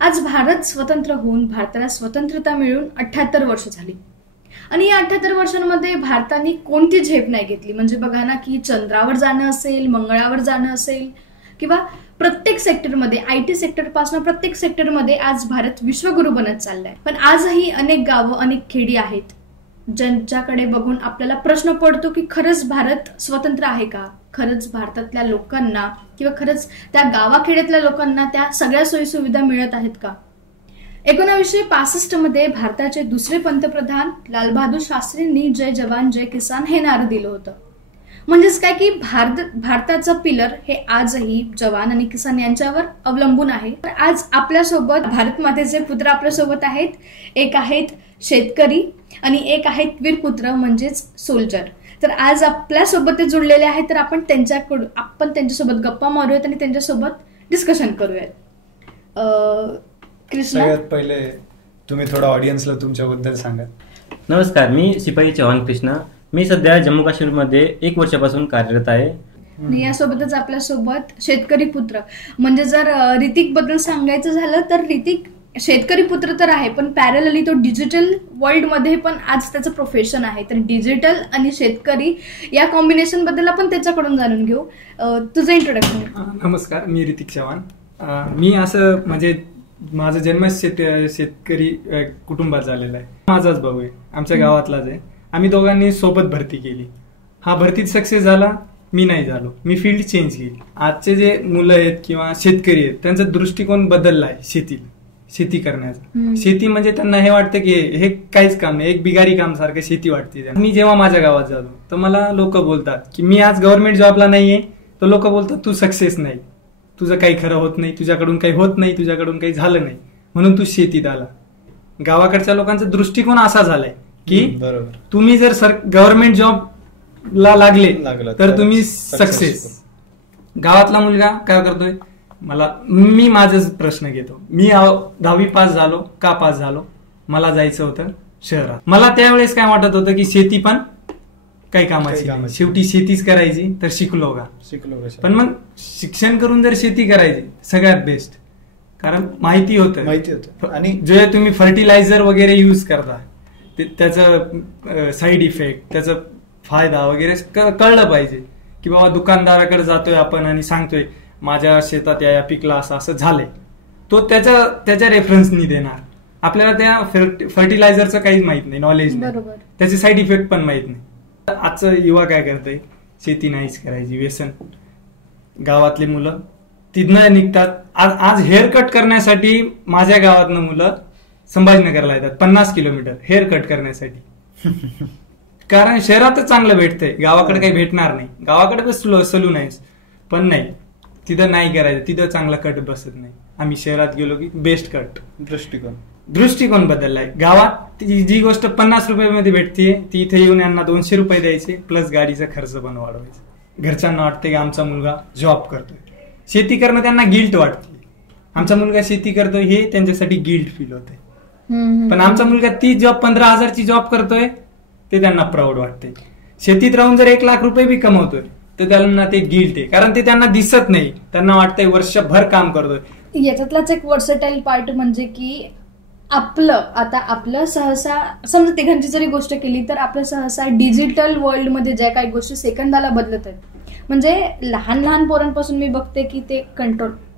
आज भारत स्वतंत्र होऊन भारताला स्वतंत्रता मिळून 78 वर्ष झाली आणि या 78 वर्षांमध्ये भारताने कोणती झेप नाही घेतली. म्हणजे बघा ना, की चंद्रावर जाणं असेल, मंगळावर जाणं असेल किंवा प्रत्येक सेक्टरमध्ये, IT सेक्टर पासून प्रत्येक सेक्टरमध्ये आज भारत विश्वगुरु बनत चाललाय. पण आजही अनेक गावं, अनेक खेडी आहेत ज्यांच्याकडे बघून आपल्याला प्रश्न पडतो की खरंच भारत स्वतंत्र आहे का? खरंच भारतातल्या लोकांना किंवा खरंच त्या गावाखेड्यातल्या लोकांना त्या सगळ्या सोयीसुविधा मिळत आहेत का? 1965 मध्ये भारताचे दुसरे पंतप्रधान लालबहादूर शास्त्रींनी जय जवान जय किसान हे नारं दिलं होतं. म्हणजेच काय की भारताचं पिलर हे आजही जवान आणि किसान यांच्यावर अवलंबून आहे. आज आपल्यासोबत भारत मातेचे पुत्र आपल्यासोबत आहेत. एक आहेत शेतकरी आणि एक आहेत वीरपुत्र म्हणजेच सोल्जर. तर आज आपल्यासोबत ते जुळलेले आहेत. तर आपण त्यांच्यासोबत गप्पा मारूयात आणि त्यांच्यासोबत डिस्कशन करूयात. कृष्णा, सगळ्यात पहिले तुम्ही थोडा ऑडियन्सला तुमच्याबद्दल सांगा. नमस्कार, मी शिपाई चव्हाण कृष्णा. मी सध्या जम्मू काश्मीरमध्ये 1 वर्षापासून कार्यरत आहे. यासोबतच आपल्यासोबत शेतकरी पुत्र, म्हणजे जर ऋतिक बद्दल सांगायचं झालं तर ऋतिक शेतकरी पुत्र तर आहे, पण पॅरलली तो डिजिटल वर्ल्ड मध्ये पण आज त्याचं प्रोफेशन आहे. तर डिजिटल आणि शेतकरी या कॉम्बिनेशन बद्दल आपण त्याच्याकडून जाणून घेऊ. तुझं इंट्रोडक्शन. नमस्कार, मी ऋतिक चव्हाण. मी असं म्हणजे माझा जन्म शेतकरी कुटुंबात झालेला आहे. माझाच भाऊ आहे, आमच्या गावातलाच आहे. आम्ही दोघांनी सोबत भरती केली. हा भरतीत सक्सेस झाला, मी नाही झालो. मी फील्ड चेंज केली. आजचे जे मुलं आहेत किंवा शेतकरी आहेत त्यांचा दृष्टिकोन बदलला आहे शेती करण्याचा. शेती म्हणजे त्यांना हे वाटतं की हे काहीच काम नाही, एक बिगारी काम सारखं शेती वाटते. मी जेव्हा माझ्या गावात जातो तर मला लोक बोलतात की मी आज गव्हर्नमेंट जॉबला नाहीये, तर लोक बोलतात तू सक्सेस नाही, तुझं काही खरं होत नाही, तुझ्याकडून काही होत नाही, तुझ्याकडून काही झालं नाही म्हणून तू शेतीत आला. गावाकडच्या लोकांचा दृष्टिकोन असा झालाय की तुम्ही जर गव्हर्नमेंट जॉबला लागले तर तुम्ही सक्सेस. गावातला मुलगा काय करतोय, मी माझाच प्रश्न घेतो. मी 10वी पास झालो, का पास झालो? मला जायचं होतं शहरात. मला त्यावेळेस काय वाटत होतं की शेती पण काही कामाची, शेवटी शेतीच करायची, तर शिकलो का? पण मग शिक्षण करून जर शेती करायची सगळ्यात बेस्ट, कारण माहिती होतं. आणि जे तुम्ही फर्टिलायझर वगैरे युज करता त्याचं साईड इफेक्ट, त्याचा फायदा वगैरे कळलं पाहिजे. की बाबा दुकानदाराकडे जातोय आपण आणि सांगतोय माझ्या शेतात या पिकला असं झालंय, तो त्याच्या रेफरन्सनी देणार. आपल्याला त्या फर्टिलायझरचं काहीच माहित नाही, नॉलेज नाही, त्याचे साईड इफेक्ट पण माहित नाही. आजचं युवा काय करतंय, शेती नाहीच करायची, व्यसन. गावातली मुलं तिथनं निघतात. आज हेअर कट करण्यासाठी माझ्या गावातनं मुलं संभाजीनगरला येतात 50 किलोमीटर हेअर कट करण्यासाठी. कारण शहरातच चांगलं भेटतंय, गावाकडे काही भेटणार नाही. गावाकडे पण सलून आहे, पण नाही, तिथं नाही करायचं, तिथं चांगला कट बसत नाही. आम्ही शहरात गेलो की बेस्ट कट. दृष्टिकोन बदललाय. गावात जी गोष्ट 50 रुपयामध्ये भेटते ती इथे येऊन यांना 200 रुपये द्यायचे, प्लस गाडीचा खर्च पण वाढवायचा. घरच्यांना वाटते की आमचा मुलगा जॉब करतोय. शेती करणं त्यांना गिल्ट वाटते, आमचा मुलगा शेती करतोय हे त्यांच्यासाठी गिल्ट फील होतंय. पण आमचा मुलगा ती जॉब 15,000ची जॉब करतोय ते त्यांना प्राऊड वाटते. शेतीत राहून जर 1 लाख रुपये बी कमवतोय तर त्यांना ते गिल्ट आहे, कारण ते त्यांना दिसत नाही. त्यांना वाटतंय वर्षभर काम करतोय. याच्यातलाच एक वर्सेटाईल पार्ट म्हणजे की आपलं सहसा समजा तिघांची जरी गोष्ट केली तर आपलं सहसा डिजिटल वर्ल्ड मध्ये ज्या काही गोष्टी सेकंदाला बदलत आहेत. म्हणजे लहान पोरांपासून मी बघते की ते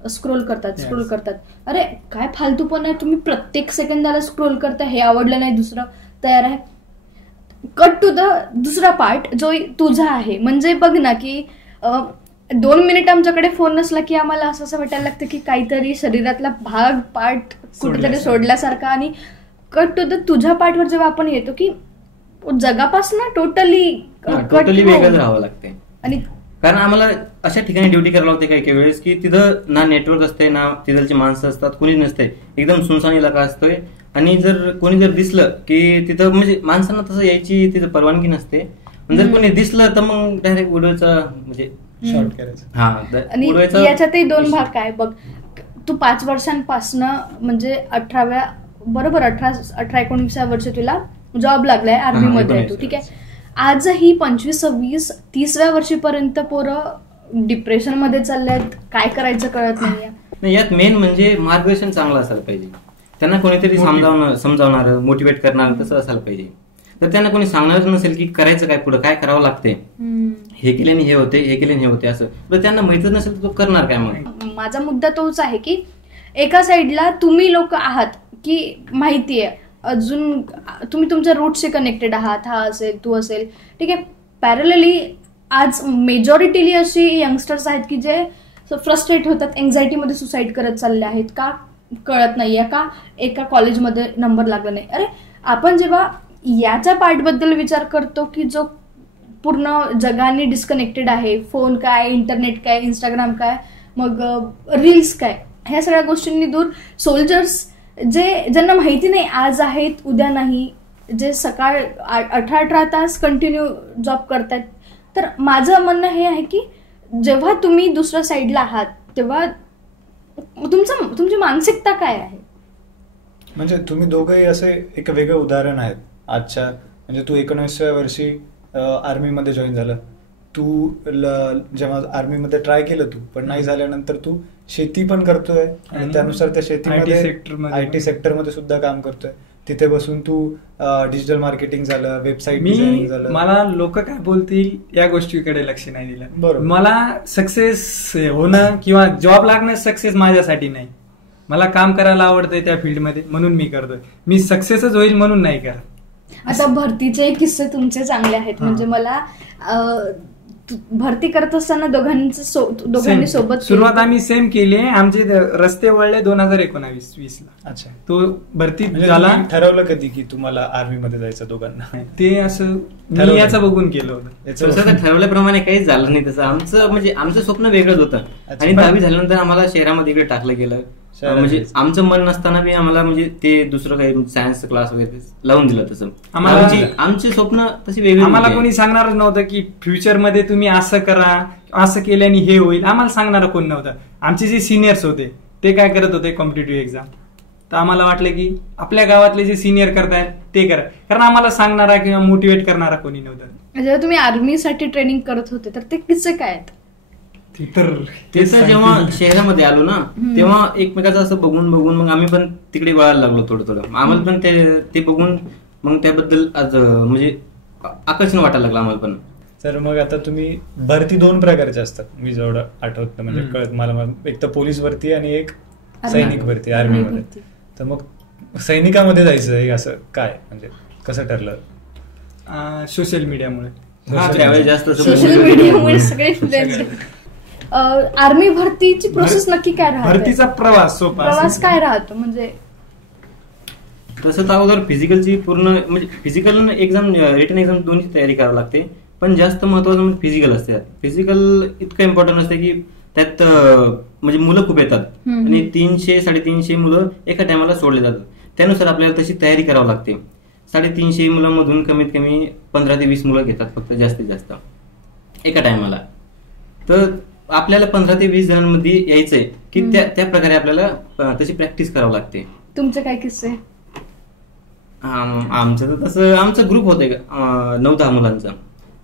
स्क्रोल करतात. अरे काय फालतूपण आहे, तुम्ही प्रत्येक सेकंदाला स्क्रोल करता, हे आवडलं नाही दुसरं तयार आहे. कट टू द दुसरा पार्ट जो तुझा आहे. म्हणजे बघ ना की 2 मिनिट आमच्याकडे फोन नसला की आम्हाला असं वाटायला लागतं की काहीतरी शरीरातला पार्ट कुठेतरी सोडल्यासारखा. आणि कट टू द तुझ्या पार्टवर जेव्हा आपण येतो की जगापासून टोटली वेगळंच राहावं लागते. आणि कारण आम्हाला अशा ठिकाणी ड्युटी करावं लागते काही काही वेळेस की तिथं ना नेटवर्क असते, ना तिथलची माणसं असतात, कोणी नसते, एकदम सुनसान इलाका असतोय. आणि जर कोणी जर दिसलं की तिथं, म्हणजे माणसांना तसं यायची तिथं परवानगी नसते. जर कोणी दिसलं तर मग डायरेक्ट उडवायचं, म्हणजे शॉर्ट करायचं. आणि याच्यातही 2 भाग काय बघ. तू 5 वर्षांपासून म्हणजे 18-19 वर्ष तुला जॉब लागलाय, आर्मी मध्ये तू, ठीक आहे. आजही 25, 26, 30व्या वर्षीपर्यंत पोरं डिप्रेशन मध्ये चालल्यात, काय करायचं कळत नाहीये. नाही, यात मेन म्हणजे मार्गदर्शन चांगलं असायला पाहिजे. त्यांना कोणीतरी समजावणार, मोटिवेट करणार तसं असायला पाहिजे. तर त्यांना कोणी सांगणारच नसेल की करायचं काय, पुढे काय करावं लागते, हे केल्याने हे होते, हे केल्याने हे होते, असं तर त्यांना माहितच नसेल तर तो करणार काय. मग माझा मुद्दा तोच आहे की एका साइडला तुम्ही लोक आहात की माहितीये, अजून तुम्ही तुमच्या रूटशी कनेक्टेड आहात, हा असेल तू असेल ठीक आहे. पॅरलली आज मेजॉरिटीली अशी यंगस्टर्स आहेत की जे फ्रस्ट्रेट होतात, एन्झायटीमध्ये सुसाईड करत चालले आहेत. का कळत नाहीये, का एका कॉलेजमध्ये नंबर लागला नाही. अरे आपण जेव्हा याच्या पार्टबद्दल विचार करतो की जो पूर्ण जगाने डिस्कनेक्टेड आहे, फोन काय, इंटरनेट काय, इंस्टाग्राम काय, मग रील्स काय, ह्या सगळ्या गोष्टींनी दूर सोल्जर्स ज्यांना माहिती नाही आज आहेत उद्या नाही, जे सकाळ 18 तास कंटिन्यू जॉब करतायत. तर माझं म्हणणं हे आहे की जेव्हा तुम्ही दुसऱ्या साईडला आहात तेव्हा तुमची मानसिकता काय आहे. म्हणजे तुम्ही दोघंही असे एक वेगळं उदाहरण आहेत आजच्या. म्हणजे तू 19व्या वर्षी आर्मीमध्ये जॉईन झालं, तू जेव्हा आर्मीमध्ये ट्राय केलं तू पण नाही झाल्यानंतर तू शेती पण करतोय आणि त्यानुसार त्या शेतीमध्ये IT सेक्टरमध्ये सुद्धा काम करतोय. तिथे बसून तू डिजिटल मार्केटिंग झालं, वेबसाईट डिझायनिंग झालं. मला लोक काय बोलतील या गोष्टीकडे लक्ष नाही दिलं. बरोबर. मला सक्सेस होणं किंवा जॉब लागणं सक्सेस माझ्यासाठी नाही. मला काम करायला आवडतंय त्या फील्डमध्ये म्हणून मी करतोय. मी सक्सेसच होईल म्हणून नाही करत. आता भरतीचे किस्से तुमचे चांगले आहेत. म्हणजे मला भरती करत असताना दोघांनी सोबत सुरुवात आम्ही सेम केली. आमचे रस्ते वळले 2019-20 ला. अच्छा. तो भरती म्हणजे झाला. ठरवलं कधी की तुम्हाला आर्मीमध्ये जायचं दोघांना? ते असं मी याचं बघून केलं होतं. तसं ठरवल्याप्रमाणे काहीच झालं नाही तसं. आमचं स्वप्न वेगळंच होतं. आणि 10वी झाल्यानंतर आम्हाला शहरामध्ये इकडे टाकलं गेलं. म्हणजे आमचं मन नसताना बी आम्हाला म्हणजे ते दुसरं काही सायन्स क्लास वगैरे लावून दिलं. तसं आमचे स्वप्न तशी वेगळी. आम्हाला कोणी सांगणारच नव्हतं की फ्युचरमध्ये तुम्ही असं करा, असं केल्याने हे होईल. आम्हाला सांगणार कोण नव्हतं. आमचे जे सिनियर्स होते ते काय करत होते कॉम्पिटेटिव्ह एक्झाम. तर आम्हाला वाटलं की आपल्या गावातले जे सिनियर करतायत ते करा, कारण आम्हाला सांगणारा किंवा मोटिवेट करणारा कोणी नव्हतं. जेव्हा तुम्ही आर्मीसाठी ट्रेनिंग करत होते तर ते किस्से काय आहेत? त्याचं जेव्हा शहरामध्ये आलो ना तेव्हा एकमेकाचं असं बघून मग आम्ही पण तिकडे वळायला लागलो थोडं. आम्हाला पण ते बघून मग त्याबद्दल आज म्हणजे आकर्षण वाटायला लागलं आम्हाला पण. तर मग आता तुम्ही भरती 2 प्रकारच्या असतात मी जेवढं आठवत म्हणजे कळत मला. एक तर पोलीस भरती आणि एक सैनिक भरती आर्मीमध्ये. तर मग सैनिकामध्ये जायचं असं काय म्हणजे कसं ठरलं? सोशल मीडियामुळे. सोशल मीडियामुळे सगळे आर्मी भरतीची प्रोसेस नक्की काय राहते? भरतीचा प्रवास काय राहतो? म्हणजे तसं तर अगोदर फिजिकलची पूर्ण म्हणजे फिजिकल एक्झाम, रिटन एक्झाम दोन्ही तयारी करावी लागते. पण जास्त महत्वाचं म्हणजे फिजिकल असते. फिजिकल इतकं इम्पॉर्टंट असते की त्यात म्हणजे मुलं खूप येतात आणि 300-350 मुलं एका टायमाला सोडले जातात. त्यानुसार आपल्याला तशी तयारी करावी लागते. 350 मुलांमधून कमीत कमी 15 ते 20 मुलं घेतात फक्त जास्तीत जास्त एका टायमाला. तर आपल्याला 15 ते 20 जणांमध्ये यायचंय की त्या प्रकारे आपल्याला तशी प्रॅक्टिस करावं लागते. तुमचे काय किस्से? आमचं तर तसं आमचा ग्रुप होते 9-10 मुलांचा.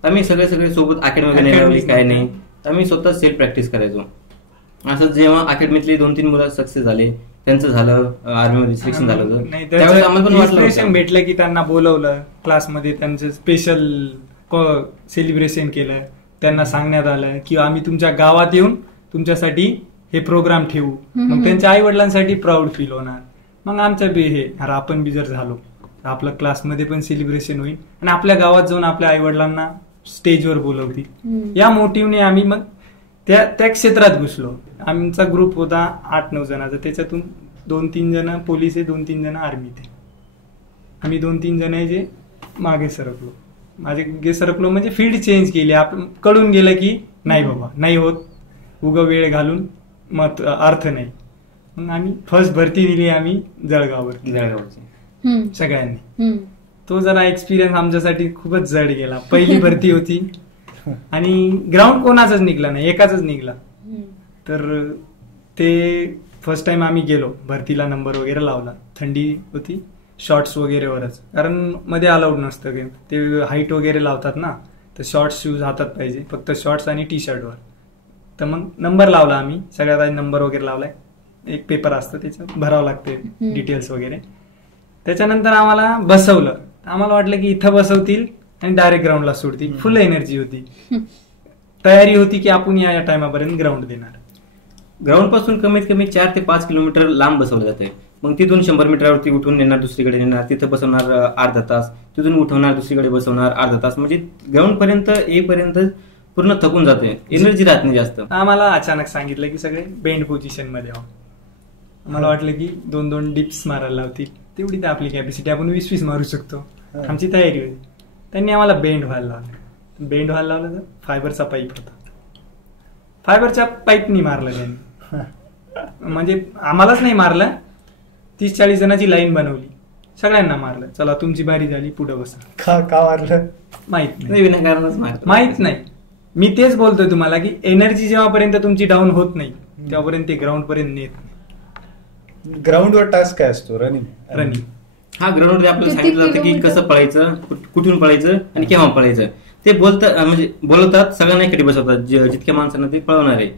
आम्ही सगळे सोबत अकॅडमी काय नाही, आम्ही स्वतः सेल्फ प्रॅक्टिस करायचो. असं जेव्हा अकॅडमीतले 2-3 मुलं सक्सेस झाले, त्यांचं झालं आर्मीमध्ये सिलेक्शन झालं होतं, त्यावेळेस आम्हाला पण वाटलं भेटलं की त्यांना बोलवलं क्लासमध्ये, त्यांचं स्पेशल सेलिब्रेशन केलं, त्यांना सांगण्यात आलं की आम्ही तुमच्या गावात येऊन तुमच्यासाठी हे प्रोग्राम ठेवू. मग त्यांच्या आई वडिलांसाठी प्राऊड फील होणार. मग आमचं बी हे आपण बी जर झालो आपलं क्लासमध्ये पण सेलिब्रेशन होईल आणि आपल्या गावात जाऊन आपल्या आई वडिलांना स्टेजवर बोलवतील. या मोटिव्हने आम्ही मग त्या क्षेत्रात घुसलो. आमचा ग्रुप होता 8-9 जणांचा. त्याच्यातून 2-3 जण पोलीस आहे, 2-3 जण आर्मीत आहे. आम्ही 2-3 जण आहे जे मागे सरकलो म्हणजे फील्ड चेंज केली. आपण कळून गेलं की नाही बाबा नाही होत, उगा वेळ घालून मत अर्थ नाही. मग आम्ही फर्स्ट भरती दिली आम्ही जळगावची सगळ्यांनी. तो जरा एक्सपिरियन्स आमच्यासाठी खूपच जड गेला. पहिली भरती होती आणि ग्राउंड कोणाचाच निघला नाही, एकाच निघला. तर ते फर्स्ट टाइम आम्ही गेलो भरतीला, नंबर वगैरे लावला. थंडी होती, शॉर्ट्स वगैरे वरच, कारण मध्ये अलाउड नसतं ते हाईट वगैरे लावतात ना, तर शॉर्ट्स शूज हातात पाहिजे, फक्त शॉर्ट्स आणि टी शर्टवर. तर मग नंबर लावला आम्ही, सगळ्यात आधी नंबर वगैरे लावलाय. एक पेपर असतं त्याच्यात भरावं लागते डिटेल्स वगैरे. त्याच्यानंतर आम्हाला बसवलं. आम्हाला वाटलं की इथं बसवतील आणि डायरेक्ट ग्राउंडला सोडतील. फुल एनर्जी होती, तयारी होती की आपण या टायमापर्यंत ग्राउंड देणार. ग्राउंड पासून कमीत कमी 4 ते 5 किलोमीटर लांब बसवलं जाते. मग तिथून 100 मीटरवरती उठून नेणार, दुसरीकडे नेणार, तिथं बसवणार अर्धा तास, तिथून उठवणार, दुसरीकडे बसवणार अर्धा तास. म्हणजे ग्राउंड पर्यंत येईपर्यंत पूर्ण थकून जाते, एनर्जी राहत नाही जास्त. आम्हाला अचानक सांगितलं की सगळे बेंड पोझिशन मध्ये आहो. मला वाटलं की 2-2 डिप्स मारायला लावतील, तेवढी तर आपली कॅपॅसिटी, आपण 20-20 मारू शकतो. आमची तयारी होती. त्यांनी आम्हाला बेंड व्हायला लावलं. बेंड व्हायला लावलं तर फायबरचा पाईप होता, फायबरच्या पाईपनी मारलं त्यांनी. म्हणजे आम्हालाच नाही मारलं, 30-40 जणांची लाईन बनवली, सगळ्यांना मारलं. चला तुमची बारी झाली, पुढे बसा. का मारलं माहित नाही, विनाकारणच माहित नाही. मी तेच बोलतोय तुम्हाला की एनर्जी जेव्हापर्यंत तुमची डाऊन होत नाही तेव्हापर्यंत ते ग्राउंड पर्यंत नेत नाही. ग्राउंडवर टास्क काय असतो? रनिंग. हा, ग्राउंडवर आपल्याला सांगितलं जातं की कसं पळायचं, कुठून पळायचं आणि केव्हा पळायचं. ते बोलवतात, सगळ्यांना इकडे बसवतात जितक्या माणसांना ते पळवणार आहे.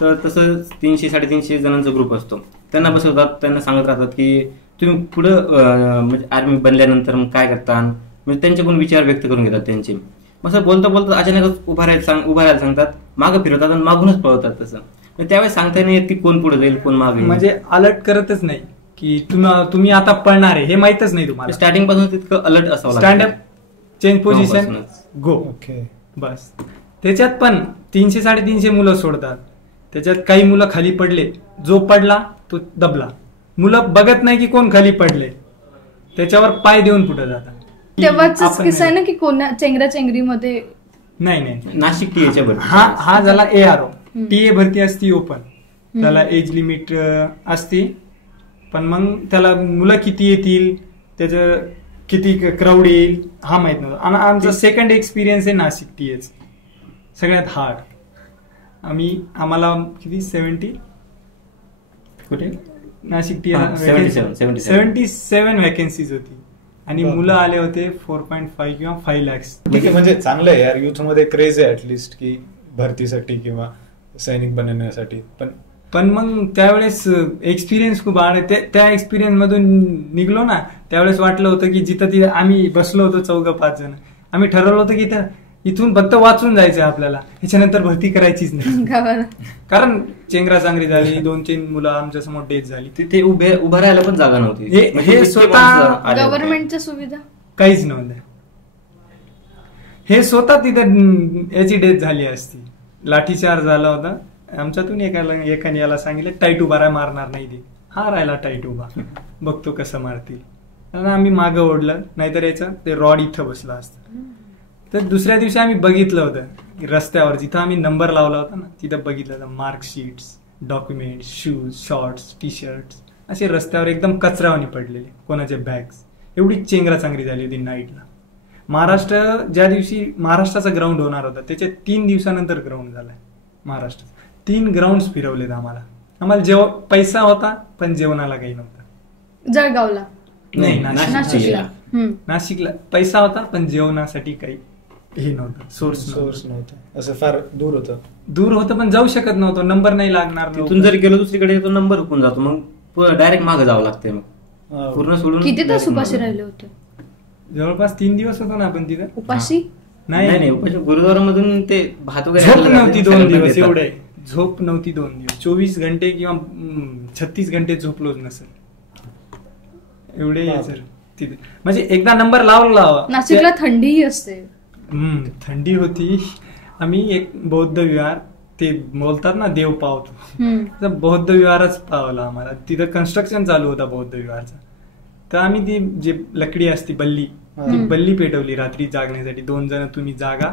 तर तसं 300-350 जणांचा ग्रुप असतो. त्यांना बसवतात, त्यांना सांगत राहतात की तुम्ही पुढं म्हणजे आर्मी बनल्यानंतर मग काय करता, म्हणजे त्यांच्याकडून विचार व्यक्त करून घेतात त्यांचे. असं बोलता बोलता अचानकच उभा राहायला सांगतात, मागं फिरवतात आणि मागूनच पळवतात. तसं त्यावेळेस सांगता नाही येत की कोण पुढे जाईल, कोण मागे. म्हणजे अलर्ट करतच नाही की तुम्ही आता पळणार आहे हे माहितच नाही तुम्हाला. स्टार्टिंग पासून तितकं अलर्ट असावं. स्टँडअप, चेंज पोझिशन, गो, बस. त्याच्यात पण 300-350 मुलं सोडतात. त्याच्यात काही मुलं खाली पडले, जो पडला तो दबला. मुलं बघत नाही की कोण खाली पडले, त्याच्यावर पाय देऊन पुढे जातात. तेव्हाच किस्सा आहे ना की कोणा चेंगराचेंगरीमध्ये नाही नाशिक टीएच्या भरती. हा झाला ARO. टीए भरती असती ओपन, त्याला एज लिमिट असते. पण मग त्याला मुलं किती येतील, त्याचं किती क्राऊड येईल हा माहित नव्हतं. आणि आमचा सेकंड एक्सपिरियन्स आहे नाशिक टीएच, सगळ्यात हार्ड. आम्हाला किती 70 कुठे नाशिक टी 77 व्हॅकन्सीज होती आणि मुलं आले होते 4.5 किंवा 5 lakhs. ठीक आहे, म्हणजे चांगलं आहे यार, युथ मध्ये क्रेज आहे ऍटलिस्ट की भरतीसाठी किंवा सैनिक बनण्यासाठी. पण मग त्यावेळेस एक्सपिरियन्स खूप त्या एक्सपिरियन्स मधून निघलो ना, त्यावेळेस वाटलं होतं की जिथं आम्ही बसलो होतो 4-5 जण, आम्ही ठरवलं होतं की इथून फक्त वाचून जायचं आपल्याला, ह्याच्यानंतर भरती करायचीच नाही. कारण चेंगराचांगरी झाली, 2-3 मुलं आमच्या समोर डेथ झाली. तिथे उभं राहायला पण जागा नव्हती. हे स्वतः गव्हर्नमेंटच्या सुविधा काहीच नव्हत्या. हे स्वतः तिथे याची डेथ झाली असती. लाठीचार्ज झाला होता आमच्यातून. एकाने याला सांगितलं टाईट उभा राहा, मारणार नाही ते. हा राहिला टाईट उभा, बघतो कसं मारतील. आम्ही मागं ओढलं, नाहीतर याचा ते रॉड इथं बसला असतं. तर दुसऱ्या दिवशी आम्ही बघितलं होतं रस्त्यावर, जिथं आम्ही नंबर लावला होता ना, तिथं बघितलं होतं marksheets, documents, shoes, shorts, T-shirts असे रस्त्यावर एकदम कचऱ्यावानी पडलेले, कोणाचे बॅग्स. एवढी चेंगराचांगरी झाली होती नाईटला. ज्या दिवशी महाराष्ट्राचा ग्राउंड होणार होता त्याच्या 3 दिवसानंतर ग्राउंड झालाय महाराष्ट्र. 3 ग्राउंड फिरवलेत आम्हाला. पैसा होता पण जेवणाला काही नव्हतं. जळगावला नाही, नाशिकला पैसा होता पण जेवणासाठी काही हे नव्हतं, सोर्स नव्हतं. असं फार दूर होतं पण जाऊ शकत नव्हतो, नंबर नाही लागणार. तिथून जर गेलो दुसरीकडे तो नंबर हुकून जातो, मग डायरेक्ट मागे जावं लागतंय. मग पूर्ण सोडून. किती तास उपाशी राहिले होते? जवळपास 3 दिवस होतो ना आपण तिथं उपाशी. नाही गुरुद्वारामधून ते भात वगैरे झोप नव्हती 2 दिवस. एवढे झोप नव्हती 2 दिवस. 24 घंटे किंवा 36 घंटे झोपलोच नसेल एवढे सर तिथे. म्हणजे एकदा नंबर लावला. नाशिकला थंडीही असते. थंडी होती. आम्ही एक बौद्ध विहार, ते बोलतात ना देव पावतो, बौद्ध विहारच पावला आम्हाला. तिथं कन्स्ट्रक्शन चालू होता बौद्ध विहारचा. तर आम्ही ती जे लकडी असती बल्ली, ती बल्ली पेटवली रात्री जागण्यासाठी. 2 जण तुम्ही जागा,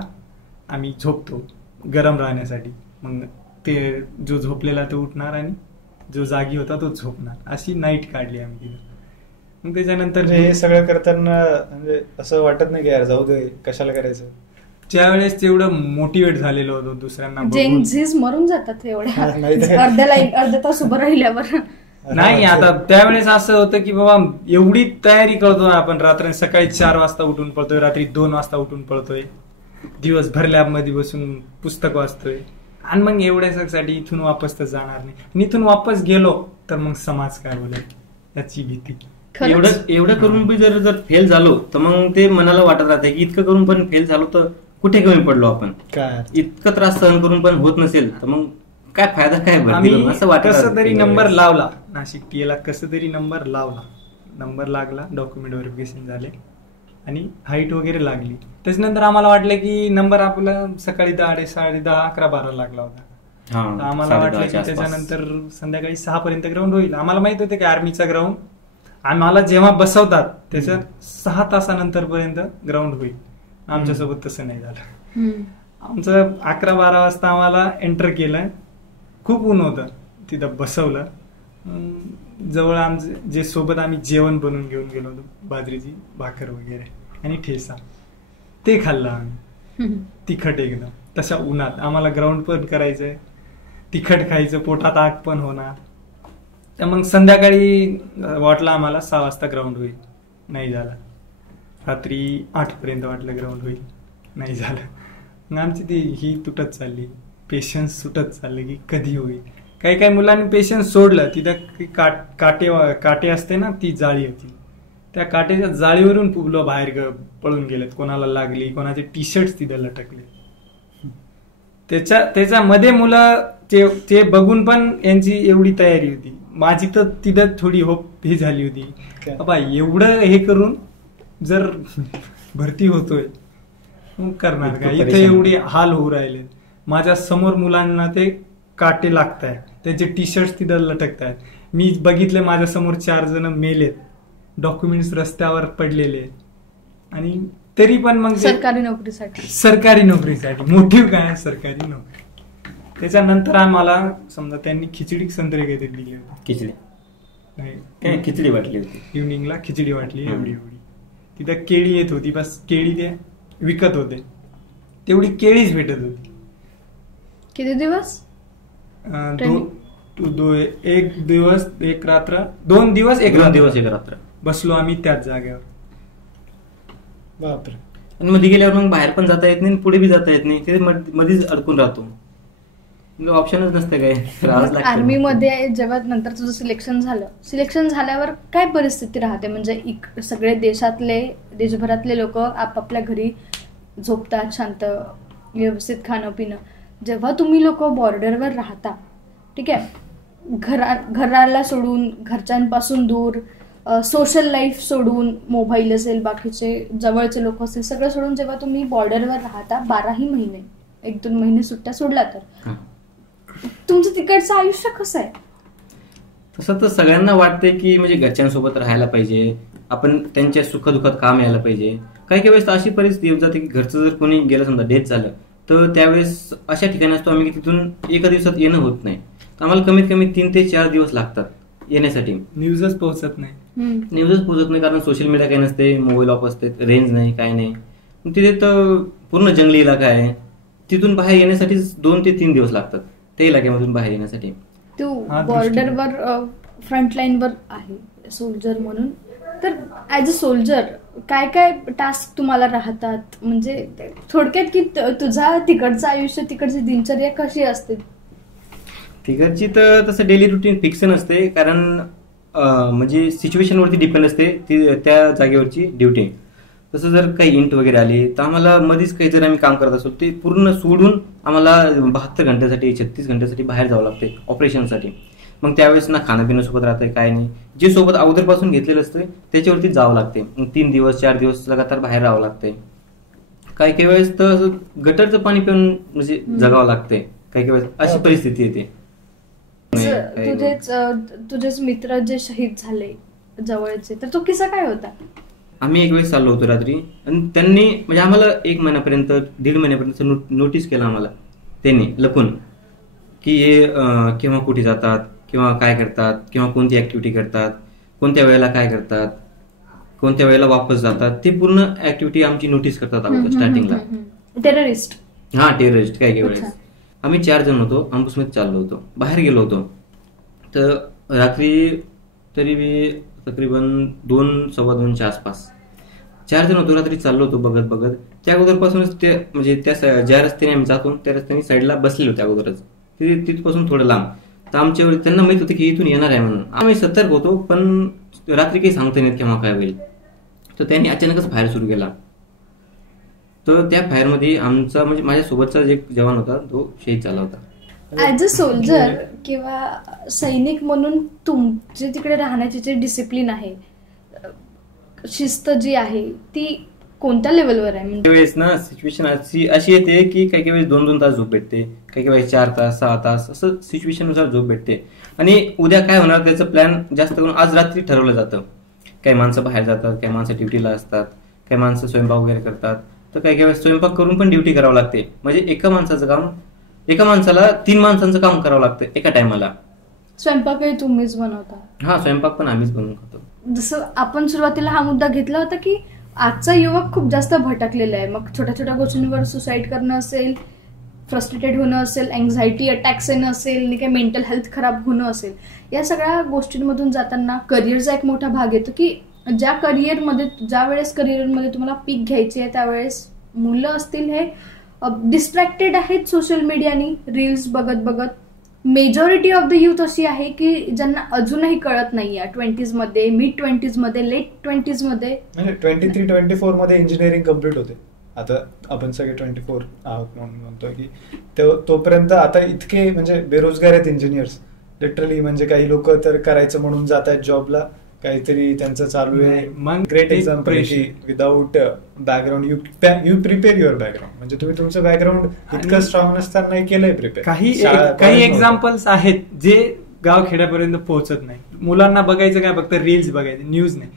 आम्ही झोपतो गरम राहण्यासाठी. मग ते जो झोपलेला तो उठणार आणि जो जागी होता तो झोपणार. अशी नाईट काढली आम्ही तिथं. मग त्याच्यानंतर हे सगळं करताना म्हणजे असं वाटत नाही की यार जाऊ दे, कशाला करायचं. त्यावेळेस तेवढं मोटिवेट झालेलो होतो दुसऱ्यांना. जेंझीज मरून जातात एवढ्या अर्ध्या तास उभं राहिल्यावर. नाही, आता त्यावेळेस असं होतं की बाबा एवढी तयारी करतो आपण. रात्री सकाळी 4 वाजता उठून पळतोय, रात्री 2 वाजता उठून पळतोय, दिवसभर लॅबमध्ये बसून पुस्तक वाचतोय. आणि मग एवढ्यासाठी इथून वापस तर जाणार नाही. आणि इथून वापस गेलो तर मग समाज काय बोलेल याची भीती. एवढं करून बी जर फेल झालो तर मग ते मनाला वाटत राहते की इतकं करून पण फेल झालो तर कुठे कमी पडलो आपण. काय इतकं त्रास सहन करून पण होत नसेल तर मग काय फायदा काय भरती आम्ही करून असं वाटत कसं तरी नंबर लावला नाशिक टीएला, कसं तरी नंबर लावला, नंबर लागला, डॉक्युमेंट व्हेरिफिकेशन झाले आणि हाईट वगैरे लागली. त्याच्यानंतर आम्हाला वाटलं की नंबर आपला सकाळी 10, 10:30, 11, 12 लागला होता. तर आम्हाला वाटलं की त्याच्यानंतर संध्याकाळी 6 पर्यंत ग्राउंड होईल. आम्हाला माहित होतं की आर्मीचा ग्राउंड आम्हाला जेव्हा बसवतात त्याच्या 6 तासानंतर पर्यंत ग्राउंड होईल. आमच्यासोबत तसं नाही झालं. आमचं 11-12 वाजता आम्हाला एंटर केलं. खूप ऊन होतं, तिथं बसवलं. जवळ आमचं जे सोबत आम्ही जेवण बनवून घेऊन गेलो होतो, बाजरीची भाकर वगैरे आणि ठेसा, ते खाल्लं आम्ही. तिखट एकदम. तशा उन्हात आम्हाला ग्राउंड पण करायचंय, तिखट खायचं, पोटात आग पण होणार. तर मग संध्याकाळी वाटलं आम्हाला 6 वाजता ग्राउंड होईल, नाही झालं. रात्री 8 पर्यंत वाटलं ग्राउंड होईल, नाही झालं. मग आमची ती ही तुटत चालली, पेशन्स सुटत चालले की कधी होईल. काही काही मुलांनी पेशन्स सोडलं. तिथं काटे असते ना, ती जाळी होती, त्या काटेच्या जाळीवरून मुलं बाहेर पळून गेलेत. कोणाला लागली, कोणाचे टी शर्ट तिथं लटकले. त्याच्यामध्ये मुलं ते बघून पण यांची एवढी तयारी होती. माझी तर तिथं थोडी होप ही झाली होती, बाबा एवढं हे करून जर भरती होतोय मग करणार का. इथे एवढे हाल होऊ राहिले. माझ्या समोर मुलांना ते काटे लागतायत, त्यांचे टी शर्ट तिथं लटकतायत. मी बघितले माझ्या समोर 4 जण मेलेत, डॉक्युमेंट्स रस्त्यावर पडलेले. आणि तरी पण मग सरकारी नोकरीसाठी मोटिव्ह काय, सरकारी नोकरी. त्याच्यानंतर आम्हाला समजा त्यांनी खिचडी संत्रे काहीतरी दिली होती. खिचडी वाटली होती, इव्हनिंगला खिचडी वाटली एवढी. तिथं केळी येत होती, बस केळी ते विकत होते, तेवढी केळीच भेटत होती. किती दिवस? 1 दिवस 1 रात्र, 2 दिवस 1 रात्र बसलो आम्ही त्याच जागेवर. बापरे. आणि मध्ये गेल्यावर मग बाहेर पण जाता येत नाही, पुढे बी जाता येत नाही, ते मध्येच अडकून राहतो. ऑप्शनच नसते काय. आर्मी मध्ये जेव्हा नंतर तुझं सिलेक्शन झाल्यावर काय परिस्थिती राहते? म्हणजे सगळे देशभरातले लोक आपापल्या घरी झोपतात, शांत, व्यवस्थित खाणं पिणं. जेव्हा तुम्ही लोक बॉर्डरवर राहता, ठीक आहे, घराला सोडून, घरच्यांपासून दूर, सोशल लाईफ सोडून, मोबाईल असेल, बाकीचे जवळचे लोक असेल, सगळं सोडून जेव्हा तुम्ही बॉर्डरवर राहता 12 महिने, 1-2 महिने सुट्ट्या सोडला तर तुमचं तिकडचं आयुष्य कसं आहे? तसं तर सगळ्यांना वाटतंय की म्हणजे घरच्यांसोबत राहायला पाहिजे, आपण त्यांच्या सुखदुःखात काम यायला पाहिजे. काही वेळेस अशी परिस्थिती येऊन जाते की घरचं जर कोणी गेलं, समजा डेथ झालं, तर त्यावेळेस अशा ठिकाणी असतो आम्ही की तिथून एका दिवसात येणं होत नाही. तर आम्हाला कमीत कमी 3 ते 4 दिवस लागतात येण्यासाठी. न्यूजच पोहोचत नाही, कारण सोशल मीडिया काही नसते, मोबाईल ऑफ असते, रेंज नाही, काय नाही. तिथे तर पूर्ण जंगली इलाका आहे, तिथून बाहेर येण्यासाठी 2 ते 3 दिवस लागतात त्या इलाक्यामधून बाहेर येण्यासाठी. तू बॉर्डरवर फ्रंटलाईनवर आहे सोल्जर म्हणून, तर ऍज अ सोल्जर काय काय टास्क तुम्हाला राहतात? म्हणजे थोडक्यात की तुझा तिकडचं आयुष्य, तिकडची दिनचर्या कशी असते? तिकडची तर तसं डेली रुटीन फिक्स नसते, कारण म्हणजे सिच्युएशनवरती डिपेंड असते त्या जागेवरची ड्युटी. तसं जर काही इंट वगैरे आली तर आम्हाला मध्येच काही जर आम्ही काम करत असतो ते पूर्ण सोडून आम्हाला 72 घंट्यासाठी 36 घंट्यासाठी बाहेर जावं लागते ऑपरेशनसाठी. मग त्यावेळेस ना खाणं पिणं सोबत राहतंय, काय नाही, जे सोबत अगोदरपासून घेतलेलं असतं त्याच्यावरती जावं लागते. मग 3 दिवस 4 दिवस लगातार बाहेर राहावं लागतंय. काही वेळेस तर गटरचं पाणी पिऊन म्हणजे जगावं लागतंय. काही वेळेस अशी परिस्थिती येते. तुझेच मित्र जे शहीद झाले जवळचे, तर तो किस्सा काय होता? आम्ही एक वेळेस चाललो होतो रात्री, आणि त्यांनी म्हणजे आम्हाला 1 महिन्यापर्यंत 1.5 महिन्यापर्यंत नोटीस केलं आम्हाला त्यांनी लपून, की हे केव्हा कुठे जातात, किंवा काय करतात, किंवा कोणती ऍक्टिव्हिटी करतात, कोणत्या वेळेला काय करतात, कोणत्या वेळेला वापस जातात, ते पूर्ण ऍक्टिव्हिटी आमची नोटीस करतात अगोदर स्टार्टिंगला. टेररिस्ट काही वेळेस. आम्ही 4 जण होतो, अंबुसमध्ये चाललो होतो, बाहेर गेलो होतो. तर रात्री तरी तकरीबन 2-2:15च्या आसपास 4 जण होतो, रात्री चाललो होतो बघत. त्या अगोदरपासूनच ते म्हणजे त्या ज्या रस्त्याने आम्ही जातो त्या रस्त्याने साईडला बसलेले होते अगोदरच, तिथपासून थोडं लांब. तर आमच्यावर त्यांना माहित होतं की इथून येणार आहे म्हणून आम्ही सतर्क होतो, पण रात्री काही सांगता नाही केव्हा काय होईल. तर त्यांनी अचानकच फायर सुरू केला. तर त्या फायरमध्ये आमचा म्हणजे माझ्यासोबतचा जे जवान होता तो शहीद झाला होता. ऍज अ सोल्जर किंवा सैनिक म्हणून तुमचे तिकडे राहण्याची जे डिसिप्लिन आहे, शिस्त जी आहे, ती कोणत्या लेवलवर आहे? म्हणजे त्यावेळेस ना सिच्युएशन अशी येते की काही वेळेस 2-2 तास झोप भेटते, काही वेळेस 4 तास 6 तास असं सिच्युएशननुसार झोप भेटते. आणि उद्या काय होणार त्याचं प्लॅन जास्त करून आज रात्री ठरवलं जातं. काही माणसं बाहेर जातात, काही माणसं ड्युटीला असतात, काही माणसं स्वयंपाक वगैरे करतात. तर काही वेळेस स्वयंपाक करून पण ड्युटी करावं लागते. म्हणजे एका माणसाला 3 माणसांचं काम करावं लागतं एका टायमाला. स्वयंपाकही तुम्हीच बनवता? हा, स्वयंपाक पण आम्हीच बनवून खातो. जसं आपण सुरुवातीला हा मुद्दा घेतला होता की आजचा युवक खूप जास्त भटकलेला आहे. मग छोट्या छोट्या गोष्टींवर सुसाईड करणं असेल, फ्रस्ट्रेटेड होणं असेल, अँझायटी अटॅक्स येणं असेल, आणि काही मेंटल हेल्थ खराब होणं असेल, या सगळ्या गोष्टींमधून जाताना करिअरचा एक मोठा भाग येतो की ज्या वेळेस करिअरमध्ये तुम्हाला पीक घ्यायची आहे त्यावेळेस मुलं असतील हे डिस्ट्रॅक्टेड आहेत सोशल मीडियानी, रील्स बघत बघत. मेजॉरिटी ऑफ द युथ अशी आहे की ज्यांना अजूनही कळत नाहीये. 20s मध्ये, मिड 20s मध्ये, लेट 20s मध्ये, म्हणजे 23-24 मध्ये इंजिनिअरिंग कम्प्लीट होते. आता आपण सगळे 24 आहोत म्हणून म्हणतोय की तोपर्यंत आता इतके म्हणजे बेरोजगार आहेत इंजिनियर्स लिटरली. म्हणजे काही लोक तर करायचं म्हणून जात आहेत जॉबला, काहीतरी त्यांचं चालू आहे. मग great example without background you prepare your background. म्हणजे तुम्ही तुमचं बॅकग्राऊंड इतकं स्ट्रॉंग नसताना केलंय प्रिपेअर. काही एक्झाम्पल्स आहेत जे गाव खेड्यापर्यंत पोहोचत नाही. मुलांना बघायचं काय, फक्त रील्स बघायचे, न्यूज नाही.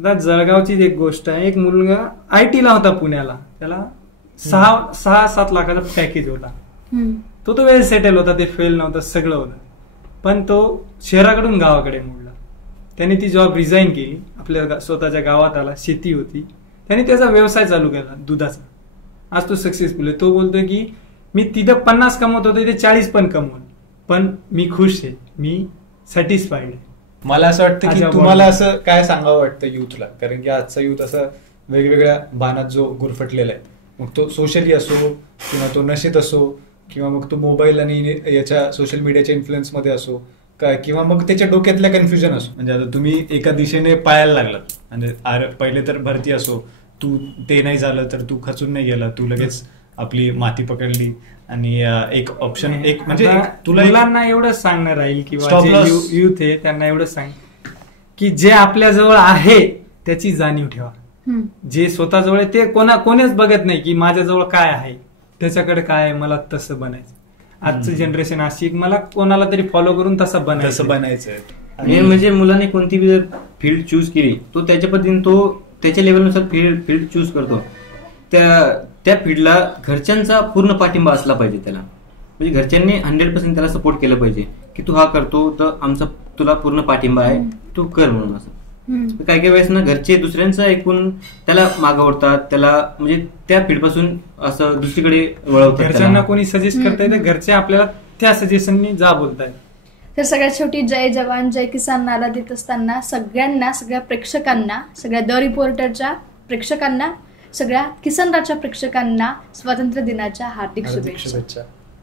आता जळगावचीच एक गोष्ट आहे, एक मुलगा IT ला होता पुण्याला, त्याला 6-7 लाखाचा पॅकेज होता. तो वेल सेटल होता, ते फेल नव्हतं, सगळं होतं. पण तो शहराकडून गावाकडे मोडला. त्याने ती जॉब रिझाईन केली, आपल्या स्वतःच्या गावात आला, शेती होती, त्याने त्याचा व्यवसाय चालू केला दुधाचा. आज तो सक्सेसफुल आहे. तो बोलतोय की मी तिथं 50 कमवत होतो, इथे 40 पण कमवून, पण मी खुश आहे, मी सॅटिस्फाईड आहे. मला असं वाटतं की तुम्हाला असं काय सांगावं वाटतं युथला, कारण की आजचा युथ असं वेगवेगळ्या बाणात जो गुरफटलेला आहे, मग तो सोशली असो किंवा तो नशेत असो किंवा मग तो मोबाईल आणि याच्या सोशल मीडियाच्या इन्फ्लुएन्समध्ये असो काय, किंवा मग त्याच्या डोक्यातल्या कन्फ्युजन असो. म्हणजे आता तुम्ही एका दिशेने पायाला लागलात, म्हणजे पहिले तर भरती असो, तू ते नाही झालं तर तू खचून नाही गेला, तू लगेच आपली माती पकडली आणि एक ऑप्शन एक म्हणजे तुला मुलांना एवढंच सांगणार राहील किंवा जे युथ आहे त्यांना एवढंच सांग की जे आपल्या जवळ आहे त्याची जाणीव ठेवा. जे स्वतःजवळ आहे ते कोणीच बघत नाही की माझ्याजवळ काय आहे, त्याच्याकडे काय आहे, मला तसं बनायचं. आजचं जनरेशन अशी मला कोणाला तरी फॉलो करून तसं बनायचं. आणि म्हणजे मुलाने कोणती जर फील्ड चूज केली तो त्याच्या पद्धतीने तो त्याच्या लेवलनुसार फील्ड चूज करतो. त्या फील्डला घरच्यांचा पूर्ण पाठिंबा असला पाहिजे त्याला. म्हणजे घरच्यांनी 100% त्याला सपोर्ट केलं पाहिजे की तू हा करतो तर आमचा तुला पूर्ण पाठिंबा आहे, तू कर म्हणून. असं काही काही वेळेस ना घरचे दुसऱ्यांचं ऐकून त्याला मागवतात, त्याला म्हणजे त्या फील्ड पासून असं दुसरीकडे वळवतात. घरच्यांना कोणी सजेस्ट करताय तर घरचे आपल्याला त्या सजेशननी जा बोलतायत. तर सगळ्यात शेवटी जय जवान जय किसान नारा देत असताना सगळ्यांना, सगळ्या प्रेक्षकांना, सगळ्या द रिपोर्टरच्या प्रेक्षकांना, सगळ्या किसन राजच्या प्रेक्षकांना स्वातंत्र्य दिनाच्या हार्दिक शुभेच्छा.